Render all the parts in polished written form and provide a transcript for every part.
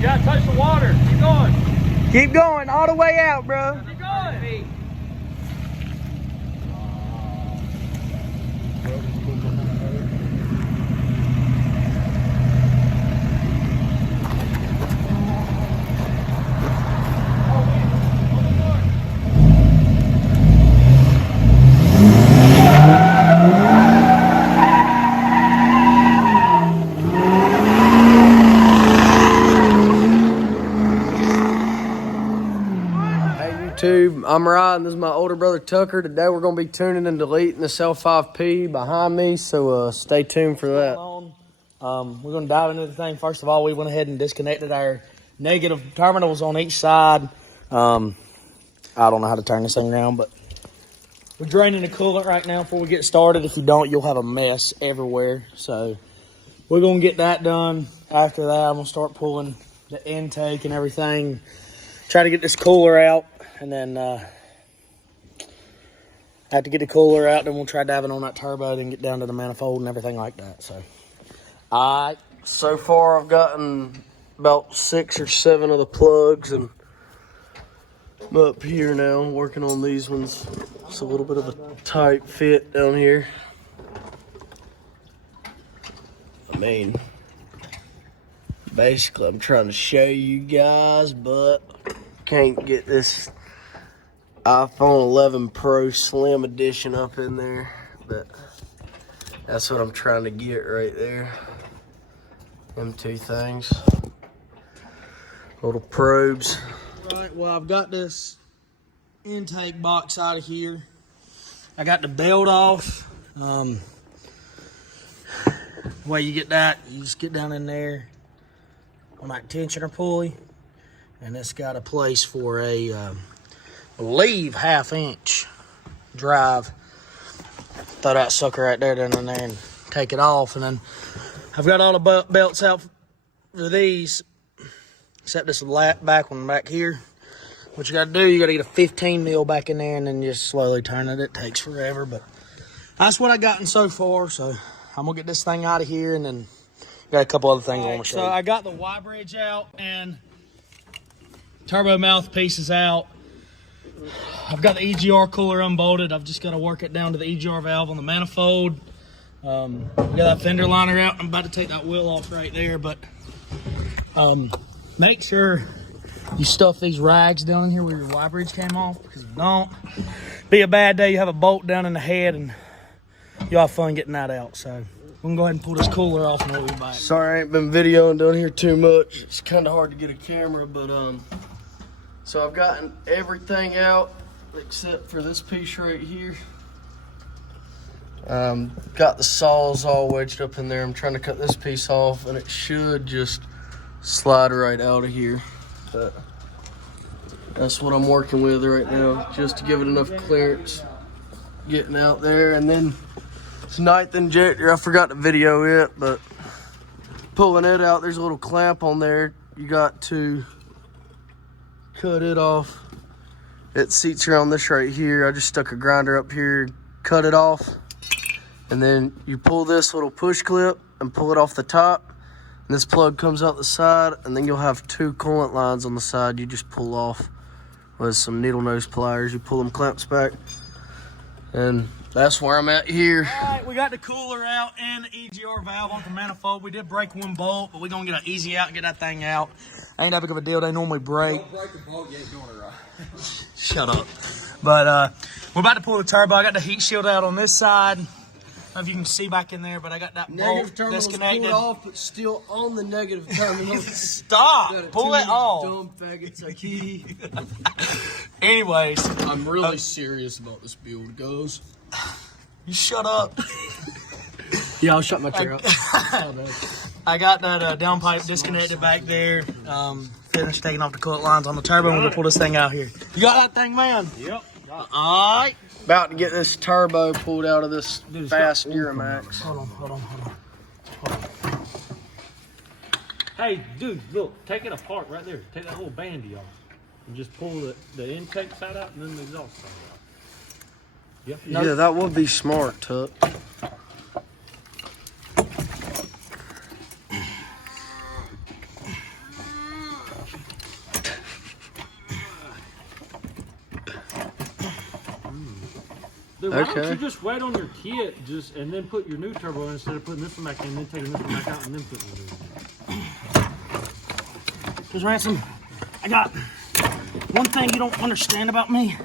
You gotta touch the water. Keep going. Keep going all the way out, bro. Keep going. I'm Ryan. This is my older brother Tucker. Today we're going to be tuning and deleting this L5P behind me, so stay tuned for that. We're going to dive into the thing. First of all, we went ahead and disconnected our negative terminals on each side. I don't know how to turn this thing around, but we're draining the coolant right now before we get started. If you don't, you'll have a mess everywhere. So we're going to get that done. After that, I'm going to start pulling the intake and everything. Try to get this cooler out. And then have to get the cooler out, then we'll try diving on that turbo, then get down to the manifold and everything like that. So far I've gotten about 6 or 7 of the plugs, and I'm up here now working on these ones. It's a little bit of a tight fit down here. I mean, basically I'm trying to show you guys, but can't get this iPhone 11 Pro Slim Edition up in there, but that's what I'm trying to get right there. Them two things. Little probes. Right, well, I've got this intake box out of here. I got the belt off. The way you get that, you just get down in there on that tensioner pulley, and it's got a place for a I believe 1/2 inch drive. Throw that sucker right there down in there and take it off. And then I've got all the belts out for these, except this back one back here. What you gotta do, you gotta get a 15 mil back in there and then just slowly turn it. It takes forever, but that's what I gotten so far. So I'm gonna get this thing out of here, and then got a couple other things I want to show you. So I got the Y bridge out and turbo mouthpiece is out. I've got the EGR cooler unbolted. I've just got to work it down to the EGR valve on the manifold. We got that fender liner out. I'm about to take that wheel off right there, but make sure you stuff these rags down in here where your Y bridge came off, because if you don't, be a bad day. You have a bolt down in the head and you'll have fun getting that out. So we can go ahead and pull this cooler off and we'll be back. Sorry, I ain't been videoing down here too much. It's kind of hard to get a camera, but so I've gotten everything out except for this piece right here. Got the saws all wedged up in there. I'm trying to cut this piece off, and it should just slide right out of here. But that's what I'm working with right now, just to give it enough clearance getting out there. And then it's 9th injector. I forgot to video it, but pulling it out, there's a little clamp on there. You got to cut it off. It seats around this right here. I just stuck a grinder up here, cut it off, and then you pull this little push clip and pull it off the top, and this plug comes out the side, and then you'll have 2 coolant lines on the side. You just pull off with some needle nose pliers. You pull them clamps back, and that's where I'm at here. All right, we got the cooler out and the EGR valve on the manifold. We did break one bolt, but we're gonna get an easy out and get that thing out. Ain't that big of a deal. They normally break. Don't break the bolt, you ain't doing it right. Shut up. But we're about to pull the turbo. I got the heat shield out on this side. I don't know if you can see back in there, but I got that bolt disconnected. Pulled off, but still on the negative terminal. Stop! Pull it off. Dumb faggots like he. Anyways, I'm really serious about this build, guys. You shut up. Yeah, I'll shut my chair up. I got that downpipe disconnected back there. Finished taking off the coolant lines on the turbo, and we're gonna pull this thing out here. You got that thing, man? Yep. All right. About to get this turbo pulled out of this fast Duramax. Hold on. Hey, dude, look, take it apart right there. Take that little bandy off. And just pull the intake side out and then the exhaust side out. Yep. Yeah, that would be smart, Tuck. Dude, why don't Okay. you just wait on your kit and then put your new turbo in instead of putting this one back in and then taking this one back out and then putting it in? Because Ransom, I got one thing you don't understand about me.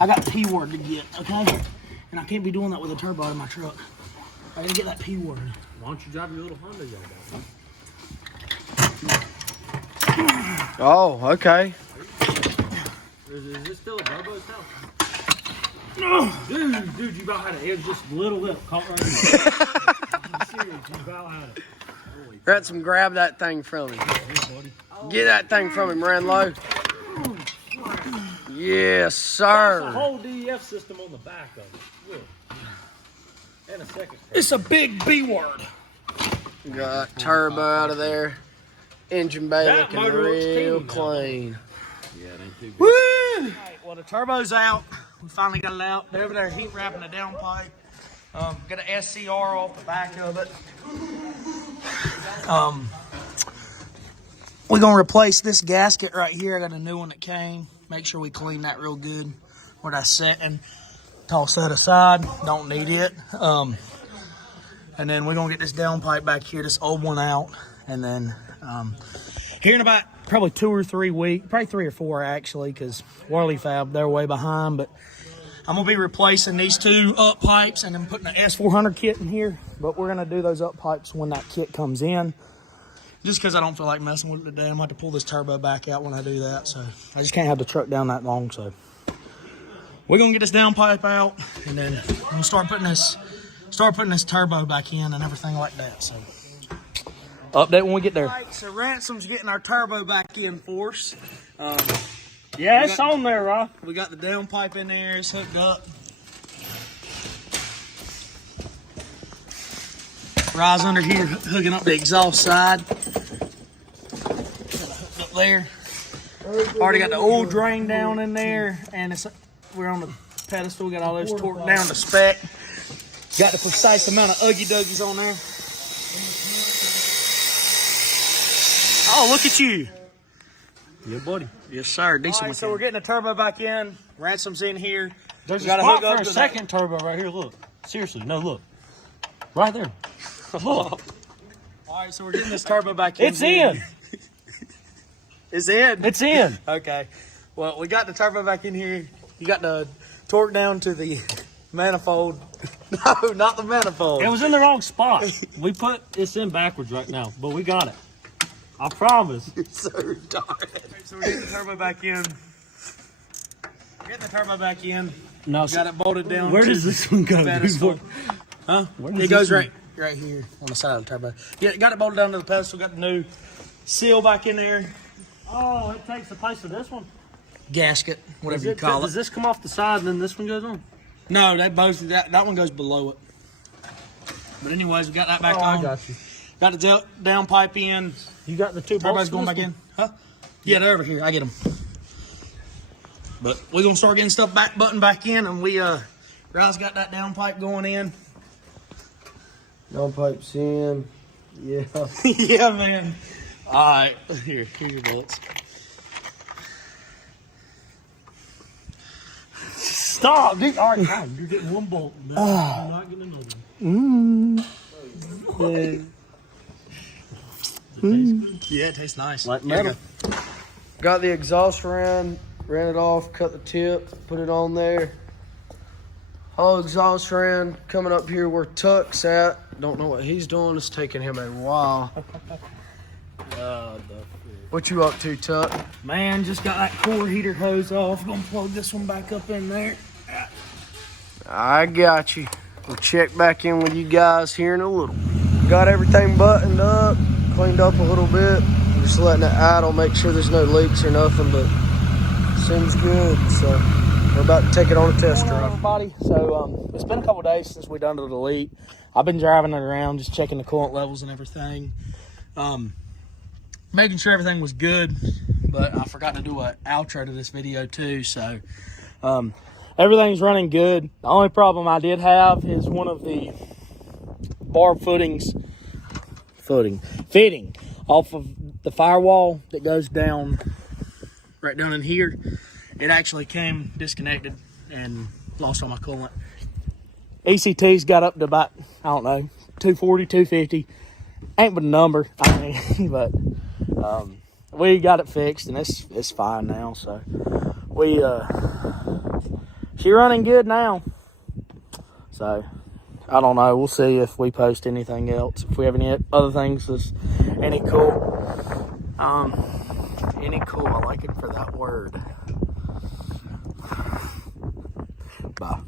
I got P word to get, okay? And I can't be doing that with a turbo in my truck. I gotta get that P word. Why don't you drive your little Honda y'all got? Oh, okay. Is this still a Bobo's house? Dude, you about had it. It was just a little lip caught right in there. I'm serious, you about had it. Ransom, grab that thing from him. Get that thing from him, Ranlow. Yes, That's sir. a whole DEF system on the back of it. Look. And a second. It's a big B word. Got turbo out of there. Engine bay That looking motor looks real clean, clean. Yeah, it ain't too good. Woo! Alright, well the turbo's out. We finally got it out. They're over there heat wrapping the downpipe. Got an SCR off the back of it. We're gonna replace this gasket right here. I got a new one that came. Make sure we clean that real good where that's sitting. Toss that aside. Don't need it. And then we're gonna get this downpipe back here, this old one out, and then here in about probably 2 or 3 weeks, probably 3 or 4 actually, because Whirly Fab, they're way behind, but I'm gonna be replacing these 2 up pipes and then putting an S400 kit in here. But we're gonna do those up pipes when that kit comes in, just because I don't feel like messing with it today. I'm gonna have to pull this turbo back out when I do that, so I just can't have the truck down that long. So we're gonna get this downpipe out, and then I'm gonna start putting this turbo back in and everything like that. So update when we get there. All right, so Ransom's getting our turbo back in for us. Yeah, it's on there, Rock. We got the downpipe in there, it's hooked up. Rise under here, hooking up the exhaust side. Hooked up there. Already got the oil drain down in there, and we're on the pedestal. Got all those torqued down to spec. Got the precise amount of Uggy Duggies on there. Oh, look at you. Yeah, buddy. Yes, sir. Decent. Alright, So we're getting the turbo back in. Ransom's in here. There's a Gotta spot hook up for a to that. second turbo right here. Look. Seriously, no, look. Right there. Look. All right, so we're getting this turbo back in. It's in. It's in. It's in. Okay. Well, we got the turbo back in here. You got the torque down to the manifold. No, not the manifold. It was in the wrong spot. We put it's in backwards right now, but we got it. I promise. You're so retarded. So we're getting the turbo back in. We're getting the turbo back in. No, Got it bolted down. where to does this one go? the pedestal. Huh? Where does It goes this right here on the side of the turbo. Yeah, got it bolted down to the pedestal. Got the new seal back in there. Oh, it takes the place of this one. Gasket, whatever you call Does it. this come off the side and then this one goes on? No, that one goes below it. But anyways, we got that back on. I got you. Got the downpipe in. You got the 2 bolts. Turbo's for going this back one? in. Huh? Yeah, they're over here. I get them. But we're gonna start getting stuff buttoned back in, and Rise got that downpipe going in. Downpipe's in. Yeah. Yeah, man. All right, here's your bolts. Stop, dude. All right, fine. You're getting 1 bolt. You're not getting another one. Yeah, it tastes nice. Like Here you metal. go. Got the exhaust ran it off, cut the tip, put it on there. Whole exhaust ran coming up here where Tuck's at. Don't know what he's doing. It's taking him a while. What you up to, Tuck? Man, just got that core heater hose off. Gonna plug this one back up in there. I got you. We'll check back in with you guys here in a little. Got everything buttoned up, cleaned up a little bit. I'm just letting it idle, make sure there's no leaks or nothing, but seems good. So we're about to take it on a test drive. Everybody, so it's been a couple days since we done the delete. I've been driving it around, just checking the coolant levels and everything. Making sure everything was good, but I forgot to do an outro to this video too, so everything's running good. The only problem I did have is one of the barb fitting off of the firewall that goes down right down in here. It actually came disconnected and lost all my coolant. ECT's got up to about, I don't know, 240, 250. Ain't but a number, I mean, but we got it fixed and it's fine now. So she running good now. So I don't know. We'll see if we post anything else. If we have any other things that's any cool. Any cool. I like it for that word. Bye.